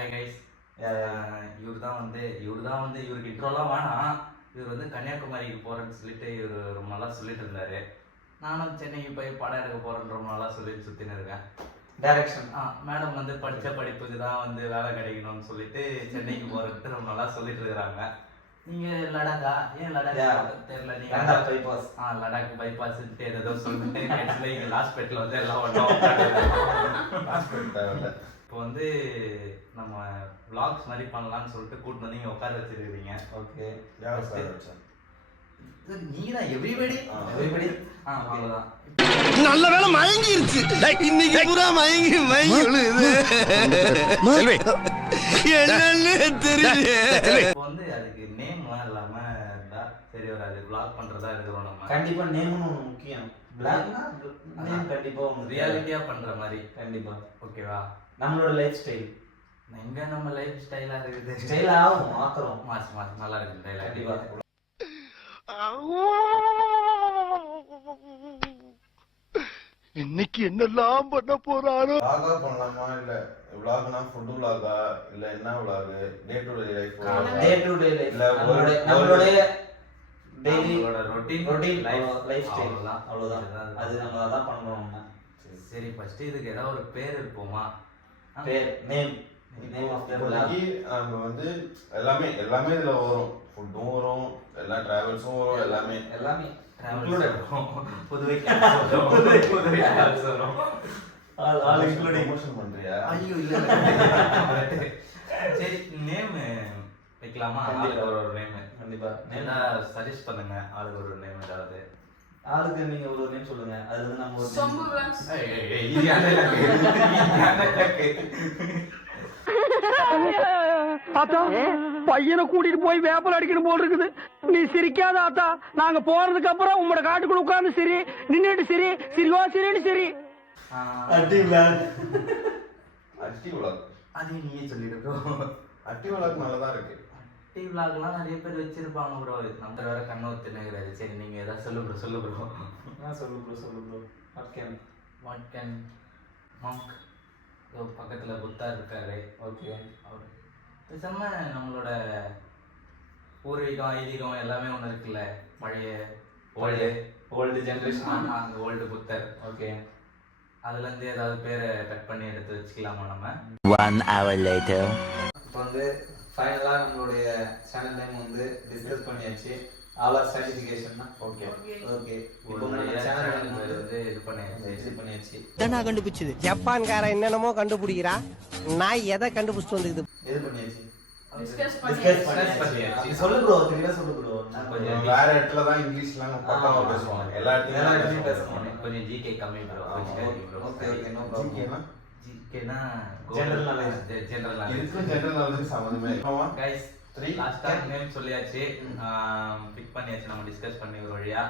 Hi guys. இவர் தான் வந்து இவருக்கு இன்ட்ரோலாம் வேணாம். இவர் வந்து கன்னியாகுமரிக்கு போகிறேன்னு சொல்லிட்டு இவர் ரொம்ப நாளாக சொல்லிட்டு இருந்தார். நானும் சென்னைக்கு போய் படம் எடுக்க போகிறேன்னு ரொம்ப நாளாக சொல்லிட்டு சுற்றின்னு இருக்கேன். டைரக்ஷன் மேடம் வந்து படித்த படிப்புக்கு தான் வந்து வேலை கிடைக்கணும்னு சொல்லிட்டு சென்னைக்கு போகிறதுக்கு ரொம்ப நாளாக சொல்லிட்டு இருக்கிறாங்க. நீங்கள் லடாக்கா ஏன் லடாக் தெரியல? நீங்கள் பைபாஸ் லடாக் பைபாஸ்ன்ட்டு ஏதோ சொல்லிட்டு நெட்ல இங்கே லாஸ்பேட்டில் வந்து எல்லாம் ஒன்றும் இப்போ வந்து நம்ம vlogs மாதிரி பண்ணலாம்னு சொல்லிட்டு கூட்டு வந்து இங்கே உட்கார வச்சிருக்கீங்க. ஓகே நீங்க தான் எவ்ரிபடி அவ்வளோதான். நல்ல வேலை மயங்கிருச்சு. இன்னைக்கு பூரா மயங்கி விழுது. என்னன்னு தெரியல. இப்போ வந்து அதுக்கு நேம்லாம் இல்லாம இருந்தா சரி வராது. vlog பண்றதா இருக்கிறோம் நம்ம. கண்டிப்பா நேம்னு ஒன்று முக்கியம். பிளாக்னா நேம் கண்டிப்பா ஒன்று ரியாலிட்டியா பண்ற மாதிரி. கண்டிப்பா ஓகேவா? நம்மளோட லைஃப் ஸ்டைல் எங்க நம்ம லைஃப் ஸ்டைலா இருக்குது. ஸ்டைல் ஆகும் ஆக்குறோம். மாசம் நல்லா இருக்கு ஸ்டைலா. கண்டிப்பா இன்னைக்கு என்னெல்லாம் பண்ண போறாரோ. vlog பண்ணலாமா இல்ல vlogனா ஃபுட் vlog-ஆ இல்ல என்ன vlog? Day to day life இல்ல நம்மளோட டெய்லி ரொட்டீன் லைஃப் ஸ்டைல் அவ்வளவுதான். அது நம்ம அதான் பண்றோம். சரி ஃபர்ஸ்ட் இதுக்கு ஏதாவது ஒரு பேர் இருப்போமா? பேர் நேம் ஆஃப் தி vlog. நம்ம வந்து எல்லாமே இதுல வரும். ஃபுட்டும் வரும், எல்லா டிராவல்ஸும் வரும், எல்லாமே புதுவை ஆல் இன்க்ளூடிங் ப்ரமோஷன் பண்றியா? ஐயோ இல்ல. சரி நேம் வைக்கலாமா? ஆளுக்கு ஒரு நேம் கண்டிப்பா நேம் சஜஸ்ட் பண்ணுங்க. ஆளுக்கு ஒரு நேம் ஏதாவது. ஆளுக்கு நீங்க ஒரு நேம் சொல்லுங்க. அது வந்து நம்ம ஒரு சொம்பு vlogs. ஆத்தா பையனை கூட்டிட்டு போய் வேப்பல் அடிக்கணும் போல் இருக்குது. நீ சிரிக்காத ஆத்தா. நாங்க போறதுக்கு அப்புறம் உங்களோட காட்டுக்குள்ள உட்கார்ந்து சிரி, நின்னுட்டு சிரிவா சிரின்னு சிரி. அட்டி vlog. அட்டி vlog. அதையும் நீயே சொல்லிட்டு. அட்டி vlog நல்லதா இருக்கு. அட்டி vlogலாம் நிறைய பேர் வச்சிருப்பாங்க ப்ரோ. நம்ம வேற கண்ணூத்து நகராது. சரி நீங்க ஏதாவது சொல்லு ப்ரோ. சொல்லு ப்ரோ. வாட் கேன் மாங்க் பக்கத்துல புத்தா இருக்காரு. ஓகே அவர் பேசாம நம்மளோட பூர்வீகம் ஐதீகம் எல்லாமே ஒன்று இருக்குல்ல. பழைய ஓல்டு ஜெனரேஷன். அந்த ஓல்டு புத்தர். ஓகே அதுலேருந்து ஏதாவது பேரை கட் பண்ணி எடுத்து வச்சுக்கலாமா நம்ம? 1 hour later. இப்போ வந்து ஃபைனலாக நம்மளுடைய சேனல் நேம் வந்து டிஸ்கஸ் பண்ணியாச்சு. ஆல் சர்டிஃபிகேஷன் தான். ஓகே இப்போ நம்ம சேனல் நேம் வந்து இது பண்ணியாச்சு. பண்ணியாச்சு. கண்டுபிடிச்சது ஜப்பான்காரன் என்னென்னமோ கண்டுபிடிக்கிறா. நான் எதை கண்டுபிடிச்சிட்டு வந்துக்குது. எது பண்ணியாச்சு? Discuss பண்ணியாச்சு. சொல்லு ப்ரோ. தெளிவா சொல்லு ப்ரோ. கொஞ்சம் வேற இடத்துல தான் இங்கிலீஷ்லாம் பக்காவா பேசுவாங்க. எல்லா இடத்துலயும் பேசுவாங்க. கொஞ்சம் ஜிகே கம்மி ப்ரோ. Okay no problem. ஜிகேனா ஜெனரல் நாலேஜ். இதுக்கு ஜெனரல் நாலேஜ் சம்பந்தமே இல்ல. கைஸ் 3 லாஸ்ட் டைம் நேம் சொல்லியாச்சு. பிக் பண்ணியாச்சு. நம்ம டிஸ்கஸ் பண்ணி ஒரு வழியா.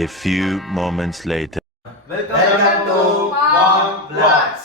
A few moments later. Welcome to வாம் vlogs.